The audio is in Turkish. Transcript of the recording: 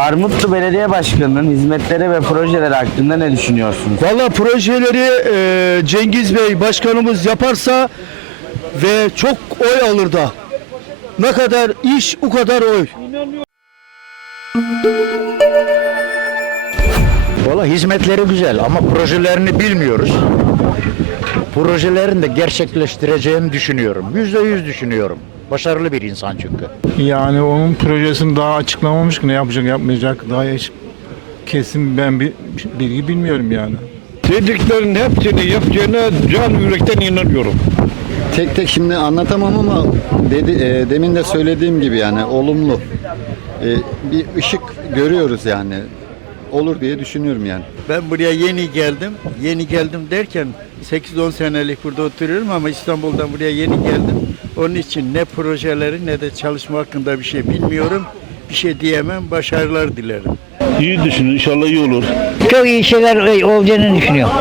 Armutlu Belediye Başkanı'nın hizmetleri ve projeleri hakkında ne düşünüyorsunuz? Valla projeleri e, Cengiz Bey başkanımız yaparsa ve çok oy alır da. Ne kadar iş o kadar oy. Valla hizmetleri güzel ama projelerini bilmiyoruz. Projelerini de gerçekleştireceğini düşünüyorum. Yüzde yüz düşünüyorum. Başarılı bir insan çünkü. Yani onun projesini daha açıklamamış ki ne yapacak yapmayacak daha hiç kesin ben bir bilgi bilmiyorum yani. Dediklerin hepsini yapacağına can yürekten inanıyorum. Tek tek şimdi anlatamam ama dedi, e, demin de söylediğim gibi yani olumlu. E, bir ışık görüyoruz yani. Olur diye düşünüyorum yani. Ben buraya yeni geldim. Yeni geldim derken 8-10 senelik burada oturuyorum ama İstanbul'dan buraya yeni geldim. Onun için ne projeleri ne de çalışma hakkında bir şey bilmiyorum. Bir şey diyemem. Başarılar dilerim. İyi düşünün inşallah iyi olur. Çok iyi şeyler olacağını düşünüyorum.